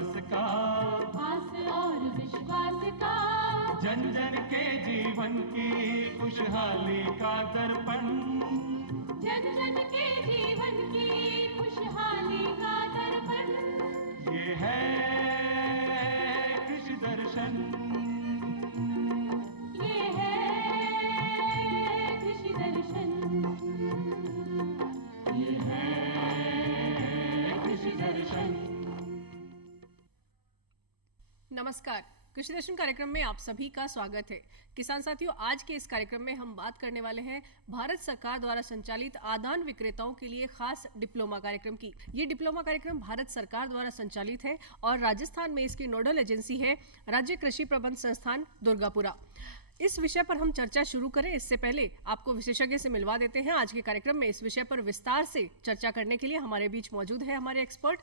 विश्वास का, आस और विश्वास का, जन जन के जीवन की खुशहाली का दर्पण, जन जन के जीवन की खुशहाली का दर्पण, ये है कृषि दर्शन, ये है कृषि दर्शन, ये है कृषि दर्शन। नमस्कार, कृषि दर्शन कार्यक्रम में आप सभी का स्वागत है। किसान साथियों, आज के इस कार्यक्रम में हम बात करने वाले हैं भारत सरकार द्वारा संचालित आदान विक्रेताओं के लिए खास डिप्लोमा कार्यक्रम की। ये डिप्लोमा कार्यक्रम भारत सरकार द्वारा संचालित है और राजस्थान में इसकी नोडल एजेंसी है राज्य कृषि प्रबंध संस्थान दुर्गापुरा। इस विषय पर हम चर्चा शुरू करें इससे पहले आपको विशेषज्ञ से मिलवा देते हैं। आज के कार्यक्रम में इस विषय पर विस्तार से चर्चा करने के लिए हमारे बीच मौजूद है हमारे एक्सपर्ट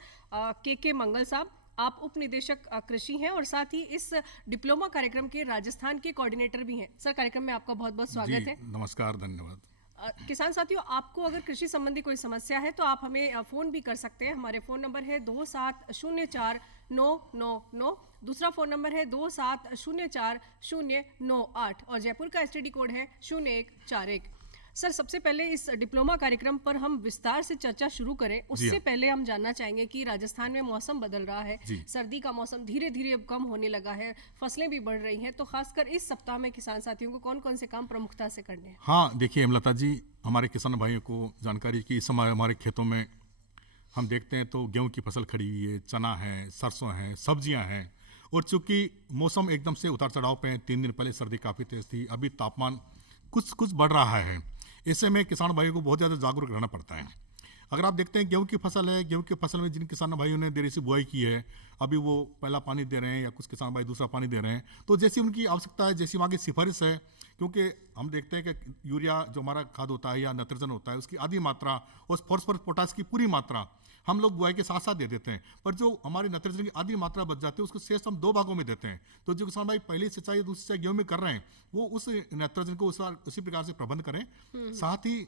के मंगल साहब। आप उप निदेशक कृषि हैं और साथ ही इस डिप्लोमा कार्यक्रम के राजस्थान के कोऑर्डिनेटर भी हैं। सर, कार्यक्रम में आपका बहुत बहुत स्वागत है। नमस्कार, धन्यवाद। किसान साथियों, आपको अगर कृषि संबंधी कोई समस्या है तो आप हमें फ़ोन भी कर सकते हैं। हमारे फ़ोन नंबर है 2704-999, दूसरा फ़ोन नंबर है 2704-098 और जयपुर का STD कोड है 0141। सर, सबसे पहले इस डिप्लोमा कार्यक्रम पर हम विस्तार से चर्चा शुरू करें उससे पहले हम जानना चाहेंगे कि राजस्थान में मौसम बदल रहा है, सर्दी का मौसम धीरे धीरे अब कम होने लगा है, फसलें भी बढ़ रही हैं, तो खासकर इस सप्ताह में किसान साथियों को कौन कौन से काम प्रमुखता से करने हैं? हाँ, देखिए हेमलता जी, हमारे किसान भाइयों को जानकारी कि इस समय हमारे खेतों में हम देखते हैं तो गेहूँ की फसल खड़ी हुई है, चना है, सरसों है, सब्जियाँ हैं। और चूँकि मौसम एकदम से उतार चढ़ाव पे है, 3 दिन पहले सर्दी काफ़ी तेज़ थी, अभी तापमान कुछ बढ़ रहा है। ऐसे में किसान भाइयों को बहुत ज़्यादा जागरूक रहना पड़ता है। अगर आप देखते हैं गेहूं की फसल है, गेहूं की फसल में जिन किसान भाइयों ने देरी से बुआई की है, अभी वो पहला पानी दे रहे हैं या कुछ किसान भाई दूसरा पानी दे रहे हैं, तो जैसी उनकी आवश्यकता है, जैसी वहाँ की सिफारिश है, क्योंकि हम देखते हैं कि यूरिया जो हमारा खाद होता है या नाइट्रोजन होता है उसकी आधी मात्रा और फॉस्फोरस पोटास की पूरी मात्रा हम लोग बुआई के साथ साथ दे देते हैं, पर जो हमारी नाइट्रोजन की आधी मात्रा बच जाती है उसको शेष हम 2 भागों में देते हैं। तो जो किसान भाई पहली सिंचाई दूसरी सिंचाई गेहूं में कर रहे हैं वो उस नाइट्रोजन को उसी प्रकार से प्रबंध करें। साथ ही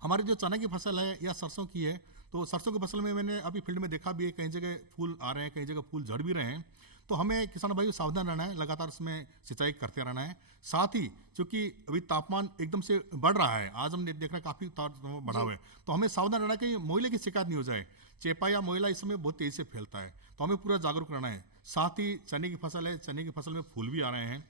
हमारी जो चना की फसल है या सरसों की है, तो सरसों की फसल में मैंने अभी फील्ड में देखा भी है, कई जगह फूल आ रहे हैं, कई जगह फूल झड़ भी रहे हैं। तो हमें किसान भाइयों सावधान रहना है, लगातार उसमें सिंचाई करते रहना है। साथ ही चूँकि अभी तापमान एकदम से बढ़ रहा है, आज हमने देख रहा है काफ़ी बढ़ा हुआ है, तो हमें सावधान रहना है कि मोइले की शिकायत नहीं हो जाए। चेपा या मोइला इस समय बहुत तेज़ी से फैलता है, तो हमें पूरा जागरूक रहना है। साथ ही चने की फसल है, चने की फसल में फूल भी आ रहे हैं,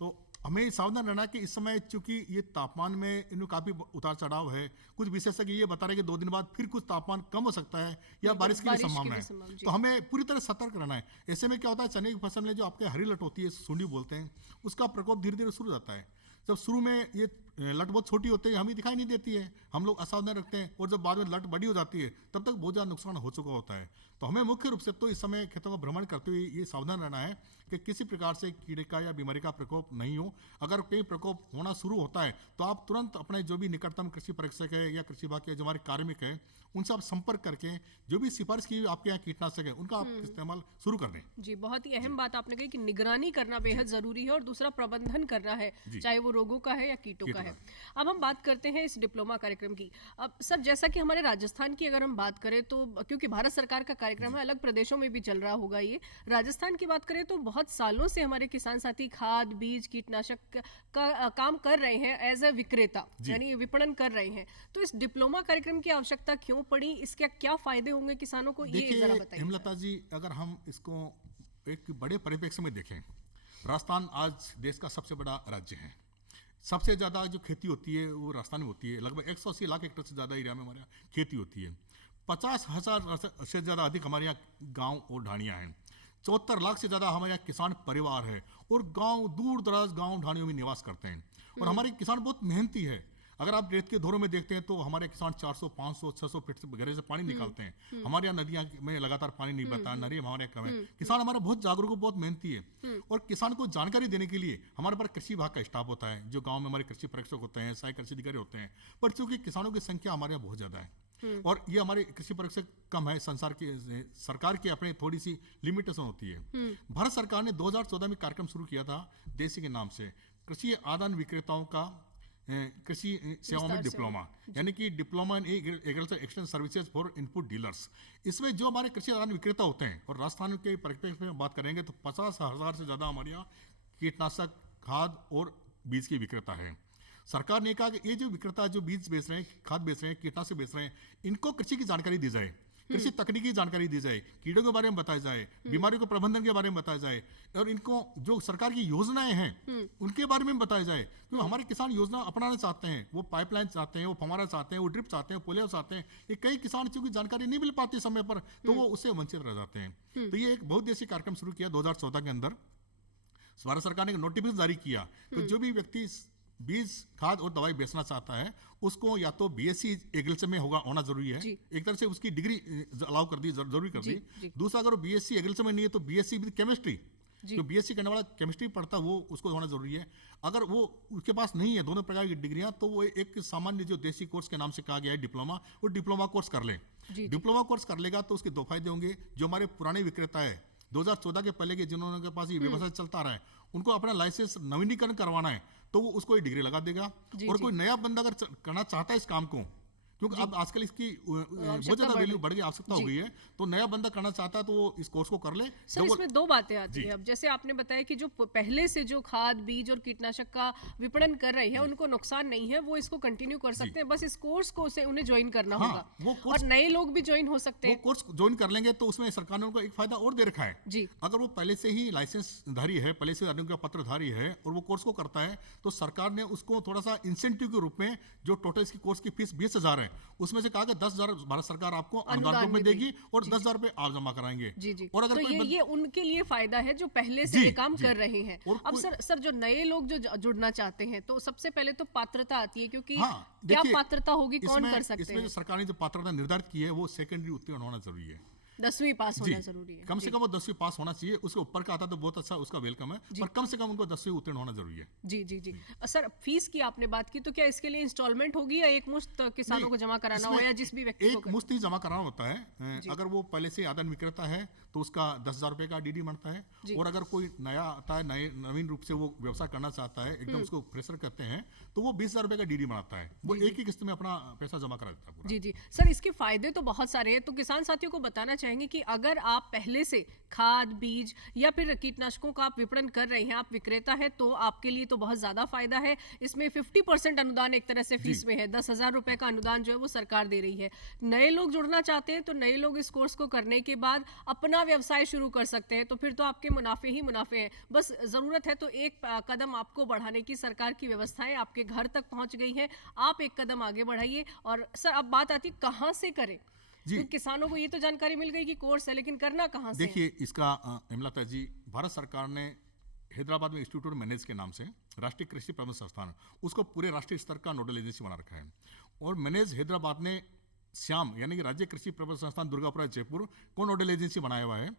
तो हमें सावधान रहना है कि इस समय चूंकि ये तापमान में इनमें काफ़ी उतार चढ़ाव है। कुछ विशेषज्ञ ये बता रहे हैं कि 2 दिन बाद फिर कुछ तापमान कम हो सकता है या बारिश की भी संभावना है, तो हमें पूरी तरह सतर्क रहना है। ऐसे में क्या होता है, चने की फसल में जो आपके हरी लट होती है, सुंडी बोलते हैं, उसका प्रकोप धीरे धीरे शुरू हो जाता है। जब शुरू में ये लट बहुत छोटी होती है, हमें दिखाई नहीं देती है, हम लोग असावधान रखते हैं, और जब बाद में लट बड़ी हो जाती है तब तक बहुत ज़्यादा नुकसान हो चुका होता है। तो हमें मुख्य रूप से तो इस समय खेतों का भ्रमण करते हुए ये सावधान रहना है कि किसी प्रकार से कीड़े का या बीमारी का प्रकोप नहीं हो। अगर कोई प्रकोप होना शुरू होता है तो आप तुरंत अपने जो भी निकटतम कृषि परीक्षक है या कृषि विभाग के जो हमारे कार्मिक है उनसे आप संपर्क करके जो भी सिफारिश की आपके यहाँ कीटनाशक है उनका आप इस्तेमाल शुरू कर दें। जी, बहुत ही अहम बात आपने कही कि निगरानी करना बेहद जरूरी है और दूसरा प्रबंधन करना है, चाहे वो रोगों का है या कीटों का है। अब हम बात करते हैं इस डिप्लोमा कार्यक्रम की। अब सर, जैसा कि हमारे राजस्थान की अगर हम बात करें तो क्योंकि भारत सरकार का कार्यक्रम है, अलग प्रदेशों में भी चल रहा होगा ये, राजस्थान की बात करें तो बहुत सालों से हमारे किसान साथी खाद, बीज, कीटनाशक का काम कर रहे हैं एज ए विक्रेता, यानी विपणन कर रहे हैं। तो इस डिप्लोमा कार्यक्रम की आवश्यकता क्यों पड़ी, इसके क्या फायदे होंगे किसानों को, ये जरा बताइए। हेमलता जी, अगर हम इसको एक बड़े परिप्रेक्ष्य में देखें, राजस्थान आज देश का सबसे बड़ा राज्य है। सबसे ज़्यादा जो खेती होती है वो राजस्थान में होती है, लगभग 180 लाख हेक्टेयर से ज़्यादा एरिया में हमारे यहाँ खेती होती है। 50,000 से ज़्यादा अधिक हमारे यहाँ गाँव और ढाणियाँ हैं। 74 लाख से ज़्यादा हमारे यहाँ किसान परिवार है और गाँव दूर दराज गाँव ढाणियों में निवास करते हैं। और हमारे किसान बहुत मेहनती है। अगर आप रेत के धोरों में देखते हैं तो हमारे किसान 400, 500, 600 फीट से गहरे से पानी निकालते हैं। हमारे यहाँ नदियाँ में लगातार पानी नहीं बहता, नदी हमारे यहाँ कम है। किसान हमारा बहुत जागरूक, बहुत मेहनती है। और किसान को जानकारी देने के लिए हमारे पास कृषि विभाग का स्टाफ होता है, जो गाँव में हमारे कृषि परीक्षक होते हैं, सहायक कृषि अधिकारी होते हैं। पर चूंकि किसानों की संख्या हमारे यहाँ बहुत ज़्यादा है और ये हमारे कृषि परीक्षक कम है, सरकार की अपने थोड़ी सी लिमिटेशन होती है। भारत सरकार ने 2014 में कार्यक्रम शुरू किया था देसी के नाम से, कृषि आदान विक्रेताओं का कृषि सेवाओं में विस्तार से डिप्लोमा, यानी कि diploma in agriculture extension services for input dealers. इसमें जो हमारे कृषि आदान विक्रेता होते हैं, और राजस्थान के परिप्रेक्ष्य में बात करेंगे तो 50,000 से ज़्यादा हमारे यहाँ कीटनाशक, खाद और बीज के विक्रेता है। सरकार ने कहा कि ये जो विक्रेता जो बीज बेच रहे हैं, खाद बेच रहे हैं, कीटनाशक बेच रहे हैं, इनको कृषि की जानकारी दी जाए, कृषि तकनीकी जानकारी दी जाए, कीड़ों के बारे में बताया जाए, बीमारियों के प्रबंधन के बारे में बताया जाए, और इनको जो सरकार की योजनाएं हैं उनके बारे में बताया जाए। क्योंकि हमारे किसान योजना अपनाना चाहते हैं, वो पाइपलाइन चाहते हैं, वो फव्वारा चाहते हैं, वो ड्रिप चाहते हैं, पोलियो चाहते हैं। ये कई किसान चूंकि जानकारी नहीं मिल पाती समय पर, तो वो उससे वंचित रह जाते हैं। तो ये एक बहुउद्देशीय कार्यक्रम शुरू किया 2014 के अंदर। भारत सरकार ने एक नोटिफिकेशन जारी किया कि जो भी व्यक्ति बीज, खाद और दवाई बेचना चाहता है उसको या तो बीएससी एग्रीकल्चर में होना जरूरी है, एक तरह से उसकी डिग्री अलाउ कर दी, जरूरी कर दी। दूसरा, अगर बीएससी एग्रीकल्चर में नहीं है तो बीएससी विद केमिस्ट्री, जो बीएससी करने वाला केमिस्ट्री पढ़ता है वो उसको होना जरूरी है। अगर वो उसके पास नहीं है दोनों प्रकार की डिग्रियां, तो वो एक सामान्य जो देसी कोर्स के नाम से कहा गया है डिप्लोमा, वो डिप्लोमा कोर्स कर ले। डिप्लोमा कोर्स कर लेगा तो उसके दो फायदे होंगे। जो हमारे पुराने विक्रेता है 2014 के पहले के जिन्होंने के पास ये व्यवसाय चलता रहा है, उनको अपना लाइसेंस नवीनीकरण करवाना है तो वो उसको डिग्री लगा देगा। और कोई नया बंदा अगर करना चाहता है इस काम को, क्योंकि अब आजकल इसकी बहुत ज्यादा वैल्यू बढ़ गई, आवश्यकता हो गई है, तो नया बंदा करना चाहता है तो वो इस कोर्स को कर ले। सर, इसमें दो बातें आती है। अब जैसे आपने बताया कि जो पहले से जो खाद, बीज और कीटनाशक का विपणन कर रहे हैं उनको नुकसान नहीं है, वो इसको कंटिन्यू कर सकते हैं, बस इस कोर्स को से उन्हें ज्वाइन करना होगा। और नए लोग भी ज्वाइन हो सकते हैं। वो कोर्स ज्वाइन कर लेंगे तो उसमें सरकार ने उनको एक फायदा और दे रखा है जी। अगर वो पहले से ही लाइसेंस धारी है, पहले से अनुज्ञा पत्र धारी है और वो कोर्स को करता है, तो सरकार ने उसको थोड़ा सा इंसेंटिव के रूप में, जो टोटल इसकी कोर्स की फीस 20,000 है, उसमें से कहा 10,000 भारत सरकार आपको अनुदान रूप में देगी और 10,000 रुपए आप जमा कराएंगे। और अगर तो ये उनके लिए फायदा है जो पहले से ये काम कर रहे हैं। अब सर जो नए लोग जो जुड़ना चाहते हैं, तो सबसे पहले तो पात्रता आती है, क्योंकि क्या पात्रता होगी, कौन कर सकते हैं? इसमें जो सरकार ने जो पात्रता निर्धारित की है वो सेकेंडरी उत्तीर्ण होना जरूरी है, 10वीं पास होना जरूरी है। कम से कम वो 10वीं पास होना चाहिए। उसके ऊपर का आता तो बहुत अच्छा, उसका वेलकम है, पर कम से कम उनको 10वीं उत्तीर्ण होना जरूरी है। जी। सर, फीस की आपने बात की, तो क्या इसके लिए इंस्टॉलमेंट होगी या एक मुश्त किसानों को जमा कराना हो, या जिस भी व्यक्ति को? एक मुश्त ही जमा कराना होता है। अगर वो पहले से आदान विक्रेता है तो उसका 10,000 रुपए का डीडी बनता है, और अगर कोई नया आता है, नवीन रूप से वो व्यवसाय करना चाहता है, एकदम उसको फ्रेशर करते हैं, तो वो 20,000 रुपए का डीडी बनाता है। वो एक ही किस्त में अपना पैसा जमा करा देता है। जी। सर, इसके फायदे तो बहुत सारे हैं, तो किसान साथियों को बताना चाहेंगे कि अगर आप पहले से खाद, बीज या फिर कीटनाशकों का आप विपणन कर रहे हैं, आप विक्रेता है, तो आपके लिए तो बहुत ज्यादा फायदा है। इसमें 50% अनुदान एक तरह से फीस में है, 10,000 रुपए का अनुदान जो है वो सरकार दे रही है। नए लोग जुड़ना चाहते हैं तो नए लोग इस कोर्स को करने के बाद अपना व्यवसाय शुरू कर सकते हैं, तो फिर तो आपके मुनाफे ही मुनाफे हैं। बस जरूरत है तो एक कदम आपको बढ़ाने की, सरकार की व्यवस्थाएं आपके घर तक पहुंच गई हैं, आप एक कदम आगे बढ़ाइए। और सर, अब बात आती कहां से करें, तो किसानों को ये तो जानकारी मिल गई कि कोर्स है, लेकिन करना कहां से? देखिए, इसका हेमलता जी, भारत सरकार ने हैदराबाद में इंस्टीट्यूट मैनेज के नाम से राष्ट्रीय कृषि प्रबंधन संस्थान, उसको पूरे राष्ट्रीय स्तर का नोडल एजेंसी बना रखा है। और मैनेज हैदराबाद ने श्याम, यानी कि राज्य कृषि प्रबंधन संस्थान दुर्गापुरा जयपुर को नोडल एजेंसी बनाया हुआ है।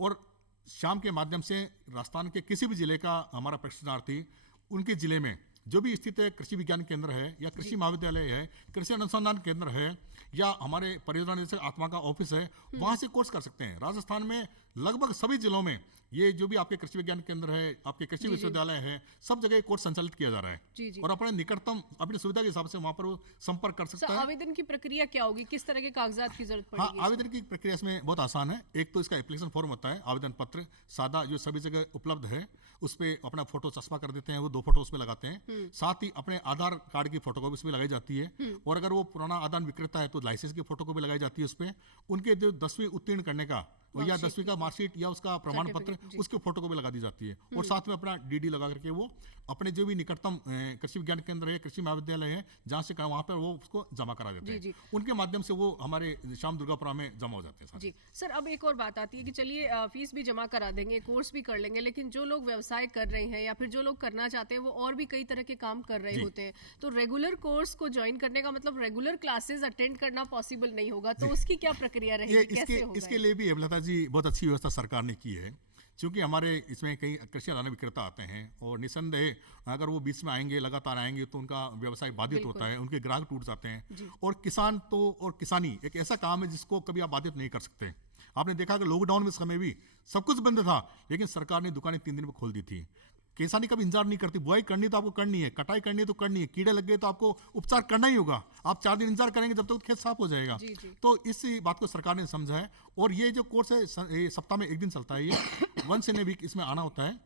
और श्याम के माध्यम से राजस्थान के किसी भी जिले का हमारा प्रशिक्षणार्थी, उनके जिले में जो भी स्थित है, कृषि विज्ञान केंद्र है या कृषि महाविद्यालय है, कृषि अनुसंधान केंद्र है, या हमारे परियोजना निदेशक आत्मा का ऑफिस है, वहां से कोर्स कर सकते हैं। राजस्थान में लगभग सभी जिलों में ये जो भी आपके कृषि विज्ञान केंद्र है, आपके कृषि विश्वविद्यालय है, सब जगह कोर्स संचालित किया जा रहा है। और अपने निकटतम, अपनी सुविधा के हिसाब से वहां पर वो संपर्क कर सकता है। आवेदन की प्रक्रिया क्या होगी, किस तरह के कागजात की जरूरत पड़ेगी? आवेदन की प्रक्रिया इसमें बहुत आसान है। एक तो इसका एप्लीकेशन फॉर्म होता है, आवेदन पत्र सादा, जो सभी जगह उपलब्ध है, उस पर अपना फोटो चश्मा कर देते हैं, वो 2 फोटो उसमें लगाते हैं। साथ ही अपने आधार कार्ड की फोटोकॉपी उसमें लगाई जाती है, और अगर वो पुराना आदान विक्रेता है तो लाइसेंस की फोटोकॉपी लगाई जाती है उस पर। उनके जो 10वीं उत्तीर्ण करने का या 10वीं का मार्कशीट या उसका प्रमाण पत्र, उसकी फोटोकॉपी लगा दी जाती है। और साथ में अपना डीडी लगा करके वो अपने जो भी निकटतम कृषि विज्ञान केंद्र है, कृषि महाविद्यालय है, जहाँ से वहाँ पर वो उसको जमा करा देते हैं। उनके माध्यम से वो हमारे श्याम दुर्गापुरा में जमा हो जाते हैं। जी सर, अब एक और बात आती है कि चलिए फीस भी जमा करा देंगे, कोर्स भी कर लेंगे, लेकिन जो लोग व्यवसाय कर रहे हैं या फिर जो लोग करना चाहते हैं वो और भी कई तरह के काम कर रहे होते हैं, तो रेगुलर कोर्स को ज्वाइन करने का मतलब रेगुलर क्लासेस अटेंड करना पॉसिबल नहीं होगा, तो उसकी क्या प्रक्रिया रहेगी, कैसे होगा? इसके लिए भी हेमलता जी बहुत अच्छी व्यवस्था सरकार ने की है, क्योंकि हमारे इसमें कई कृषि आदान विक्रेता आते हैं, और निसंदेह अगर वो बीच में आएंगे, लगातार आएंगे, तो उनका व्यवसाय बाधित होता है, उनके ग्राहक टूट जाते हैं। और किसान तो, और किसानी एक ऐसा काम है जिसको कभी आप बाधित नहीं कर सकते। आपने देखा कि लॉकडाउन में समय भी सब कुछ बंद था, लेकिन सरकार ने दुकानें 3 दिन में खोल दी थी। किसानी कभी इंतजार नहीं करती। बुआई करनी तो आपको करनी है, कटाई करनी है तो करनी है, कीड़े लग गए तो आपको उपचार करना ही होगा। आप 4 दिन इंतजार करेंगे जब तक खेत साफ हो जाएगा। जी, जी। तो इस बात को सरकार ने समझा है। और ये जो कोर्स है ये सप्ताह में 1 दिन चलता है, ये वंस इन ए वीक इसमें आना होता है।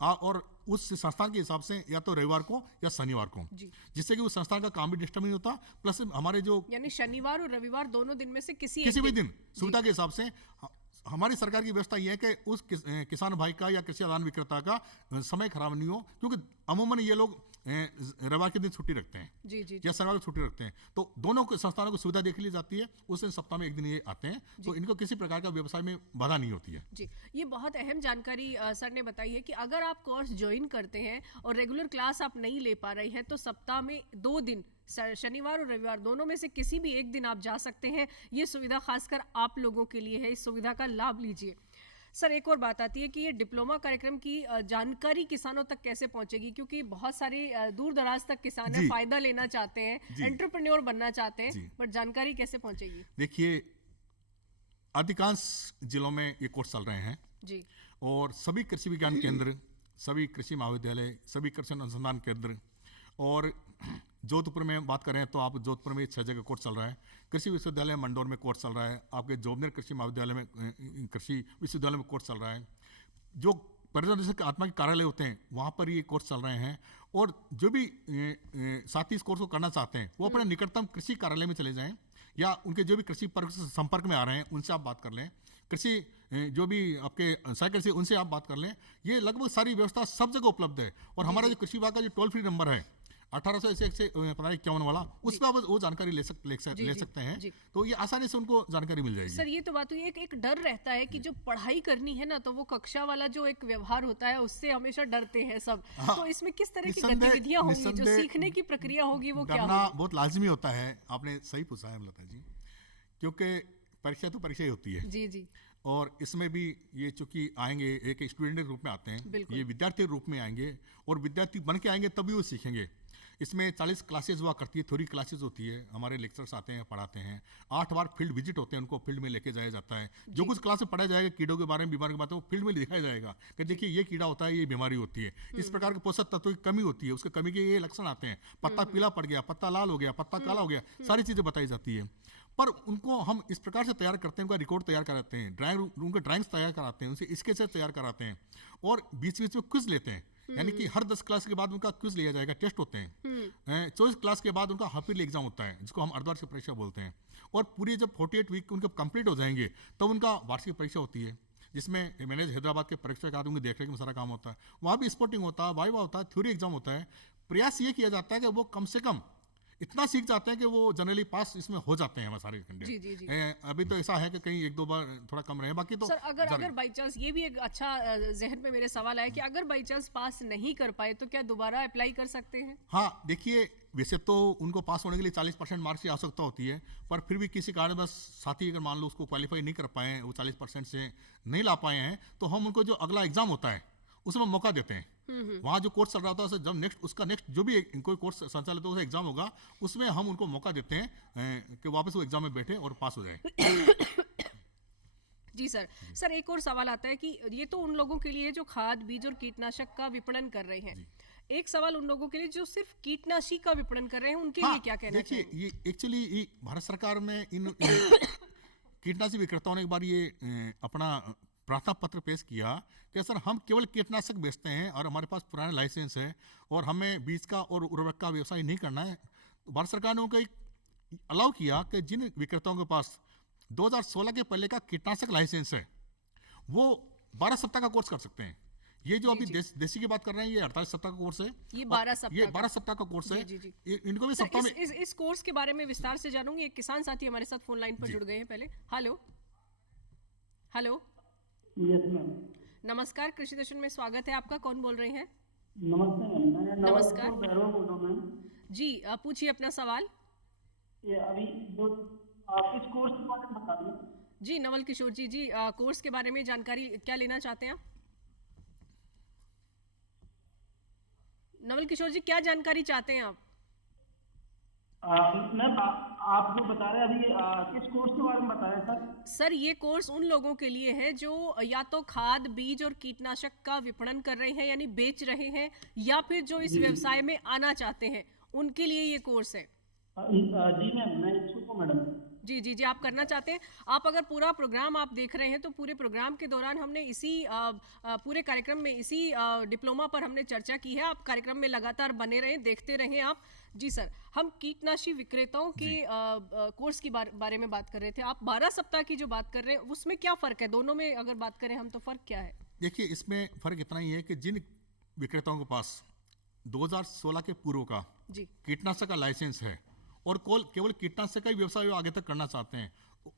और उस संस्थान के हिसाब से या तो रविवार को या शनिवार को, जी। जिससे कि उस संस्थान का काम भी डिस्टर्ब नहीं होता। प्लस हमारे जो यानी शनिवार और रविवार दोनों दिन में से किसी एक किसी भी दिन। दिन सुविधा के हिसाब से हमारी सरकार की व्यवस्था यह है कि उस किसान भाई का या कृषि आदान विक्रेता का समय खराब नहीं हो, क्योंकि अमूमन ये लोग रविवार के दिन छुट्टी रखते हैं जी, जी, जी। या शनिवार को छुट्टी रखते हैं। तो दोनों संस्थानों को सुविधा देख ली जाती है। उस दिन सप्ताह में 1 दिन ये आते हैं, तो इनको किसी प्रकार का व्यवसाय में बाधा नहीं होती है। जी, ये बहुत अहम जानकारी सर ने बताई है कि अगर आप कोर्स ज्वाइन करते हैं और रेगुलर क्लास आप नहीं ले पा रहे हैं तो सप्ताह में 2 दिन शनिवार और रविवार दोनों में से किसी भी एक दिन आप जा सकते हैं। ये सुविधा खासकर आप लोगों के लिए है, इस सुविधा का लाभ लीजिए। सर, एक और बात आती है कि ये डिप्लोमा कार्यक्रम की जानकारी किसानों तक कैसे पहुंचेगी, क्योंकि बहुत सारे दूर दराज तक किसान है, फायदा लेना चाहते हैं, एंटरप्रेन्योर बनना चाहते हैं, बट जानकारी कैसे पहुंचेगी? देखिए, अधिकांश जिलों में ये कोर्स चल रहे हैं जी, और सभी कृषि विज्ञान केंद्र, सभी कृषि महाविद्यालय, सभी कृषि अनुसंधान केंद्र, और जोधपुर में बात करें तो आप जोधपुर में 6 जगह कोर्स चल रहा है। कृषि विश्वविद्यालय मंडौर में कोर्स चल रहा है। आपके जोबनेर कृषि महाविद्यालय में, कृषि विश्वविद्यालय में कोर्स चल रहा है। जो पर्यटन निदेशक आत्मा के कार्यालय होते हैं वहाँ पर ये कोर्स चल रहे हैं। और जो भी साथी इस कोर्स को करना चाहते हैं वो अपने निकटतम कृषि कार्यालय में चले जाएं, या उनके जो भी कृषि संपर्क में आ रहे हैं उनसे आप बात कर लें। कृषि जो भी आपके सहायक कृषि, उनसे आप बात कर लें। ये लगभग सारी व्यवस्था सब जगह उपलब्ध है। और हमारा जो कृषि विभाग का जो टोल फ्री नंबर है 1851 वाला, उस पर आप वो जानकारी ले सकते हैं। तो ये आसानी से उनको जानकारी मिल जाएगी। सर, ये तो बात हुई, एक डर रहता है कि जो पढ़ाई करनी है ना, तो वो कक्षा वाला जो एक व्यवहार होता है उससे हमेशा डरते हैं सब। तो इसमें किस तरह की गतिविधियां होंगी, जो सीखने की प्रक्रिया होगी वो क्या होगी? बहुत लाजमी होता है। आपने सही पूछा है लता जी, क्योंकि परीक्षा तो परीक्षा ही होती है। जी, जी। और इसमें भी ये चूंकि आएंगे एक स्टूडेंट के रूप में आते हैं, ये विद्यार्थी के रूप में आएंगे और विद्यार्थी बन के आएंगे तभी वो सीखेंगे। इसमें 40 क्लासेज हुआ करती है, थ्योरी क्लासेज होती है, हमारे लेक्चर्स आते हैं, पढ़ाते हैं। 8 बार फील्ड विजिट होते हैं, उनको फील्ड में लेके जाया जाता है। जो कुछ क्लास में पढ़ाया जाएगा कीड़ों के बारे में, बीमारी के बारे में, वो फील्ड में दिखाया जाएगा कि देखिए ये कीड़ा होता है, ये बीमारी होती है, इस प्रकार के पोषक तत्वों की कमी होती है, उसके कमी के ये लक्षण आते हैं, पत्ता पीला पड़ गया, पत्ता लाल हो गया, पत्ता काला हो गया, सारी चीजें बताई जाती है। पर उनको हम इस प्रकार से तैयार करते हैं, उनका रिकॉर्ड तैयार कराते हैं, उनके ड्राइंग्स तैयार कराते हैं, उनसे स्केचेस तैयार कराते हैं, और बीच बीच में क्विज लेते हैं। यानी कि हर 10 क्लास के बाद उनका क्विज लिया जाएगा, टेस्ट होते हैं। 24 क्लास के बाद उनका हाफ ईयरली एग्जाम होता है, जिसको हम अर्धवार्षिक परीक्षा बोलते हैं। और पूरी जब 48 वीक उनके कंप्लीट हो जाएंगे तब उनका वार्षिक परीक्षा होती है, जिसमें मैंने हैदराबाद के परीक्षा के बाद उनकी देखरेख में सारा काम होता है। वहाँ भी स्पोर्टिंग होता है, वाइवा होता है, थ्योरी एग्जाम होता है। प्रयास ये किया जाता है कि वो कम से कम इतना सीख जाते हैं कि वो जनरली पास इसमें हो जाते हैं हमारे सारे कैंडिडेट। जी, जी, जी। अभी तो ऐसा है कि कहीं 1-2 बार थोड़ा कम रहे, बाकी तो सर, अगर बाई चांस, ये भी एक अच्छा जहन में मेरे सवाल आया कि अगर बाई चांस पास नहीं कर पाए तो क्या दोबारा अप्लाई कर सकते हैं? हाँ, देखिए, वैसे तो उनको पास होने के लिए 40% मार्क्स की आवश्यकता होती है, पर फिर भी किसी कारण बस साथी अगर मान लो उसको क्वालिफाई नहीं कर पाए, वो 40% से नहीं ला पाए हैं, तो हम उनको जो अगला एग्जाम होता है उसमें मौका देते हैं। वहाँ जो कोर्स चल रहा होता है जब उसका नेक्स्ट जो भी कोई कोर्स संचालित होगा, एग्जाम होगा, उसमें हम उनको मौका देते हैं कि वापस वो एग्जाम में बैठे और पास हो जाए। जी सर, एक और सवाल आता है कि ये तो उन लोगों के लिए जो खाद, बीज और कीटनाशक का विपणन कर रहे हैं, एक सवाल उन लोगों के लिए जो सिर्फ कीटनाशी का विपणन कर रहे हैं, उनके लिए क्या कहना चाहिए? देखिए, ये एक्चुअली भारत सरकार में इन कीटनाशी विक्रेताओं ने एक बार ये अपना प्रार्थना पत्र पेश किया कि सर, हम केवल कीटनाशक बेचते हैं और हमारे पास पुराने लाइसेंस है और हमें बीज का और उर्वरक का व्यवसाय नहीं करना है। तो भारत सरकार ने उनको एक अलाउ किया कि जिन विक्रेताओं के पास 2016 के पहले का कीटनाशक लाइसेंस है वो 12 सप्ताह का कोर्स कर सकते हैं। ये जो अभी देसी की बात कर रहे हैं, ये 48 सप्ताह का कोर्स है, ये 12 सप्ताह का कोर्स है। जी। इनको भी सप्ताह में इस कोर्स के बारे में विस्तार से जानूंगी। एक किसान साथी हमारे साथ फोन लाइन पर जुड़ गए हैं। पहले हेलो। Yes ma'am. नमस्कार, कृषि दर्शन में स्वागत है आपका। कौन बोल रहे हैं? नमस्ते मैम, मैं नमस्कार। भैरव बोल रहा हूँ मैम। जी, पूछिए अपना सवाल। ये अभी जो आप इस कोर्स के बारे में बता रहे हैं। जी, नवल किशोर जी, कोर्स के बारे में जानकारी क्या लेना चाहते हैं आप? नवल किशोर जी, क्या जानकारी चाहते हैं आप? मैम आप जो बता रहे हैं अभी किस कोर्स के बारे में बता रहे हैं सर? सर ये कोर्स उन लोगों के लिए है जो या तो खाद बीज और कीटनाशक का विपणन कर रहे हैं यानी बेच रहे हैं, या फिर जो इस व्यवसाय में आना चाहते हैं उनके लिए ये कोर्स है। जी मैम, मैं इच्छुक हूँ मैडम। जी जी जी, आप करना चाहते हैं। आप अगर पूरा प्रोग्राम आप देख रहे हैं तो पूरे प्रोग्राम के दौरान हमने इसी पूरे कार्यक्रम में इसी डिप्लोमा पर हमने चर्चा की है। आप कार्यक्रम में लगातार बने रहें, देखते रहें आप। जी सर, हम कीटनाशी विक्रेताओं के कोर्स की बारे में बात कर रहे थे। आप 12 सप्ताह की जो बात कर रहे हैं उसमें क्या फ़र्क है? दोनों में अगर बात करें हम तो फ़र्क क्या है? देखिए, इसमें फ़र्क इतना ही है कि जिन विक्रेताओं के पास 2016 के पूर्व का जी कीटनाशक का लाइसेंस है और केवल कीटनाशक का ही व्यवसाय आगे तक करना चाहते हैं,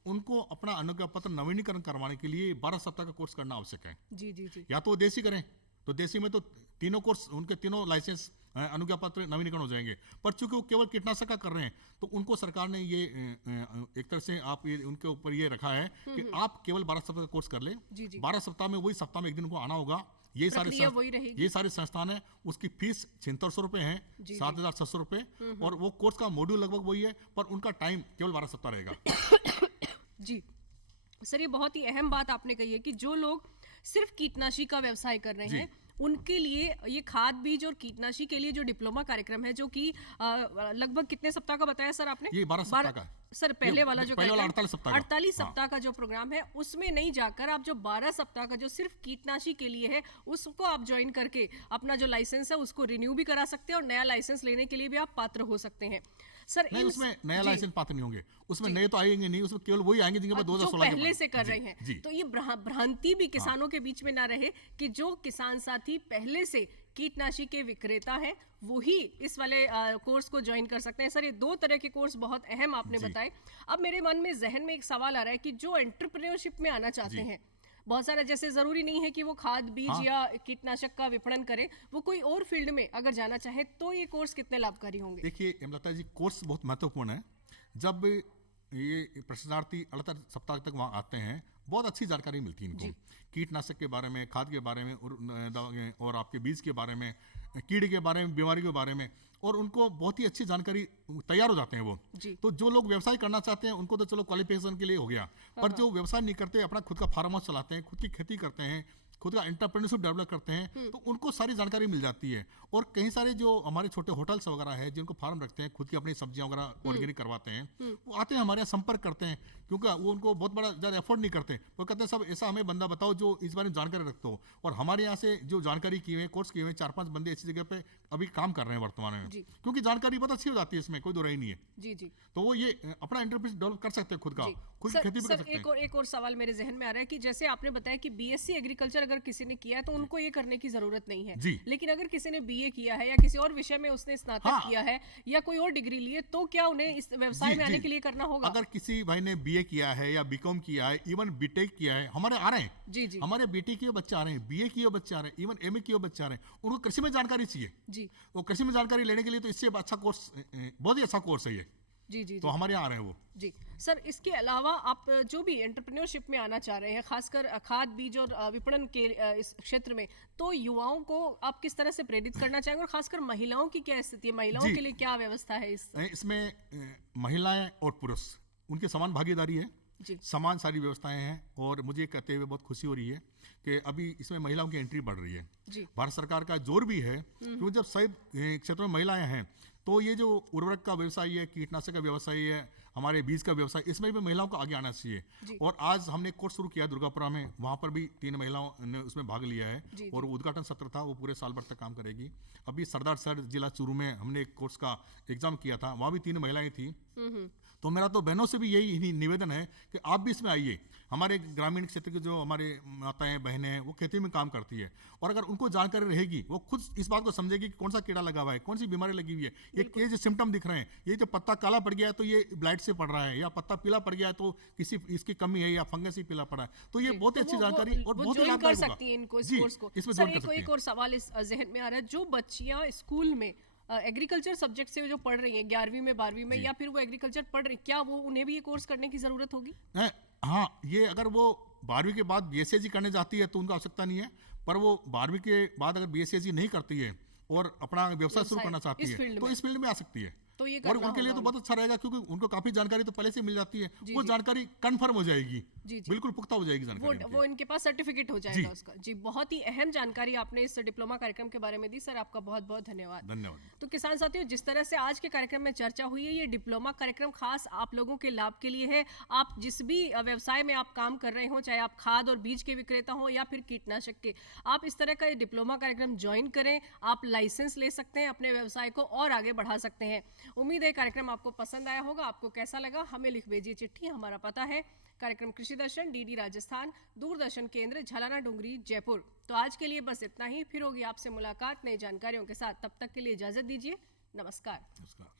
उनको अपना अनुज्ञा पत्र नवीनीकरण करवाने के लिए 12 सप्ताह का कोर्स करना आवश्यक है। जी जी जी या तो वो देसी करें, तो देसी में तो तीनों कोर्स, उनके तीनों लाइसेंस अनुज्ञा पत्र नवीनीकरण हो जाएंगे। पर चूंकि वो केवल कीटनाशक का कर रहे हैं तो उनको सरकार ने ये एक तरह से आप ये उनके ऊपर ये रखा है कि आप केवल 12 सप्ताह का कोर्स कर ले। जी जी 12 सप्ताह में वही सप्ताह में एक दिन को आना होगा। ये प्रक्रिया वही रहेगी। ये सारे संस्थान है, उसकी फीस 7600 रुपए है, जी, 7600 रुपए, और वो कोर्स का मॉड्यूल लगभग वही है, पर उनका टाइम केवल 12 सप्ताह रहेगा। जी सर, ये बहुत ही अहम बात आपने कही है कि जो लोग सिर्फ कीटनाशी का व्यवसाय कर रहे हैं उनके लिए ये खाद बीज और कीटनाशी के लिए जो डिप्लोमा कार्यक्रम है, जो कि लगभग कितने सप्ताह का बताया सर आपने? ये 12 सप्ताह का है। सर पहले वाला जो पहले वाला 48 सप्ताह का। 48 सप्ताह का जो प्रोग्राम है उसमें नहीं जाकर आप जो 12 सप्ताह का जो सिर्फ कीटनाशी के लिए है उसको आप ज्वाइन करके अपना जो लाइसेंस है उसको रिन्यू भी करा सकते हैं और नया लाइसेंस लेने के लिए भी आप पात्र हो सकते हैं। सर नहीं, उसमें नया लाइसेंस पात्र नहीं होंगे, उसमें नए तो आएंगे नहीं, उसमें केवल वही आएंगे जिनके पास 2016 पहले से कर रहे हैं। तो ये भ्रांति भी किसानों के बीच में ना रहे कि जो किसान साथी पहले से कीटनाशी के विक्रेता है वो ही इस वाले कोर्स को ज्वाइन कर सकते हैं। सर, ये दो तरह के कोर्स बहुत अहम आपने बताए। अब मेरे मन में जहन में एक सवाल आ रहा है कि जो एंटरप्रेन्योरशिप में आना चाहते हैं, बहुत सारा, जैसे जरूरी नहीं है कि वो खाद बीज या कीटनाशक का विपणन करे, वो कोई और फील्ड में अगर जाना चाहे तो ये कोर्स कितने लाभकारी होंगे? देखिए हेमलता जी, कोर्स बहुत महत्वपूर्ण है। जब ये प्रशिक्षणार्थी 48 सप्ताह तक वहाँ आते हैं, बहुत अच्छी जानकारी मिलती है इनको, कीटनाशक के बारे में, खाद के बारे में, और आपके बीज के बारे में, कीड़े के बारे में, बीमारी के बारे में, और उनको बहुत ही अच्छी जानकारी तैयार हो जाते हैं वो। तो जो लोग व्यवसाय करना चाहते हैं उनको तो चलो क्वालिफिकेशन के लिए हो गया, पर जो व्यवसाय नहीं करते, अपना खुद का फार्म हाउस चलाते हैं, खुद की खेती करते हैं, खुद का एंटरप्रेन्योरशिप डेवलप करते हैं, तो उनको सारी जानकारी मिल जाती है। और कई सारे जो हमारे छोटे होटल्स वगैरह है जिनको फार्म रखते हैं, खुद की अपनी सब्जियां वगैरह ऑर्गेनिक करवाते हैं, वो आते हैं हमारे यहाँ संपर्क करते हैं, क्योंकि वो उनको बहुत बड़ा ज़्यादा एफर्ट नहीं करते। वो कहते हैं सब ऐसा हमें बंदा बताओ जो इस बारे में जानकारी रखते हो। और हमारे यहाँ से जो जानकारी किए हुए, कोर्स किए हुए 4-5 बंदे ऐसी जगह पे अभी काम कर रहे हैं वर्तमान में, क्योंकि जानकारी बहुत अच्छी हो जाती है, इसमें कोई दो राय नहीं है। जी जी, तो वो ये अपना एंटरप्राइज डेवलप कर सकते हैं, खुद का, खुद की खेती भी कर सकते हैं। एक और सवाल मेरे जहन में आ रहा है कि जैसे आपने बताया कि बीएससी एग्रीकल्चर अगर किसी ने किया है तो उनको ये करने की जरूरत नहीं है, लेकिन अगर किसी ने बीए किया है या किसी और विषय में उसने स्नातक किया है या कोई और डिग्री ली है, तो क्या उन्हें इस व्यवसाय में आने के लिए करना होगा? अगर किसी भाई ने बीए किया है या बीकॉम किया है, इवन बीटेक किया है, हमारे आ रहे हैं, जी जी, हमारे बीटेक किए बच्चे आ रहे हैं, बीए किए बच्चे आ रहे हैं, इवन एमए किए बच्चे आ रहे हैं, उनको कृषि में जानकारी चाहिए जी, वो कृषि में जानकारी लेने के लिए तो इससे अच्छा कोर्स, बहुत ही अच्छा कोर्स है ये। जी जी, तो हमारे यहाँ आ रहे हैं वो। जी सर, इसके अलावा आप जो भी एंटरप्रेन्योरशिप में आना चाह रहे हैं, खासकर खाद बीज और विपणन के इस क्षेत्र में, तो युवाओं को आप किस तरह से प्रेरित करना चाहेंगे और खासकर महिलाओं की क्या स्थिति है, महिलाओं के लिए क्या व्यवस्था है? इसमें महिलाएं और पुरुष उनकी समान भागीदारी है, समान सारी व्यवस्थाएं हैं। और मुझे कहते हुए बहुत खुशी हो रही है कि अभी इसमें महिलाओं की एंट्री बढ़ रही है। भारत सरकार का जोर भी है, क्योंकि जब सभी क्षेत्रों में महिलाएं हैं तो ये जो उर्वरक का व्यवसाय है, कीटनाशक का व्यवसाय है, हमारे बीज का व्यवसाय, इसमें भी महिलाओं को आगे आना चाहिए। और आज हमने एक कोर्स शुरू किया दुर्गापुरा में, वहाँ पर भी 3 महिलाओं ने उसमें भाग लिया है और उद्घाटन सत्र था, वो पूरे साल भर तक काम करेगी। अभी सरदार सर जिला चूरू में हमने एक कोर्स का एग्जाम किया था, वहाँ भी 3 महिलाएं थी। तो मेरा तो बहनों से भी यही निवेदन है कि आप भी इसमें आइए। हमारे ग्रामीण क्षेत्र के जो हमारे माताएं बहनें हैं वो खेती में काम करती है, और अगर उनको जानकारी रहेगी वो खुद इस बात को समझेगी कि कौन सा कीड़ा लगा हुआ है, कौन सी बीमारी लगी हुई है, ये जो सिम्टम दिख रहे हैं, ये जो पत्ता काला पड़ गया है तो ये ब्लाइट से पड़ रहा है, या पत्ता पीला पड़ गया है तो किसी इसकी कमी है, या फंगस ही पीला पड़ा है। तो ये बहुत ही अच्छी जानकारी और बहुत ही लाभदायक होगा। इसमें एक और सवाल इस जहन में आ रहा है, जो बच्चियां स्कूल में एग्रीकल्चर सब्जेक्ट से जो पढ़ रही हैं 11वीं में 12वीं में, या फिर वो एग्रीकल्चर पढ़ रही, क्या वो उन्हें भी ये कोर्स करने की जरूरत होगी? हाँ, ये अगर वो 12वीं के बाद बीएससी करने जाती है तो उनका आवश्यकता नहीं है, पर वो 12वीं के बाद अगर बीएससी नहीं करती है और अपना व्यवसाय शुरू करना चाहती है तो इस फील्ड में आ सकती है। तो ये और करना उनके लिए तो होगा बहुत अच्छा रहेगा, क्योंकि उनको काफी जानकारी तो पहले से मिल जाती है, जी, वो जी। जानकारी कन्फर्म हो जाएगी, जी, जी। बिल्कुल पुख्ता हो जाएगी जानकारी उनकी। वो इनके पास सर्टिफिकेट हो जी। जाएगा उसका। जी, बहुत ही अहम जानकारी आपने इस डिप्लोमा कार्यक्रम के बारे में दी सर, आपका बहुत बहुत धन्यवाद। धन्यवाद। तो किसान साथियों, जिस तरह से आज के कार्यक्रम में चर्चा हुई है, ये डिप्लोमा कार्यक्रम खास आप लोगों के लाभ के लिए है। आप जिस भी व्यवसाय में आप काम कर रहे हो, चाहे आप खाद और बीज के विक्रेता हो या फिर कीटनाशक के, आप इस तरह का ये डिप्लोमा कार्यक्रम ज्वाइन करें। आप लाइसेंस ले सकते हैं, अपने व्यवसाय को और आगे बढ़ा सकते हैं। उम्मीद है कार्यक्रम आपको पसंद आया होगा। आपको कैसा लगा हमें लिख भेजिए चिट्ठी। हमारा पता है कार्यक्रम कृषि दर्शन, डीडी राजस्थान, दूरदर्शन केंद्र, झलाना डूंगरी, जयपुर। तो आज के लिए बस इतना ही। फिर होगी आपसे मुलाकात नई जानकारियों के साथ। तब तक के लिए इजाजत दीजिए। नमस्कार। नमस्कार।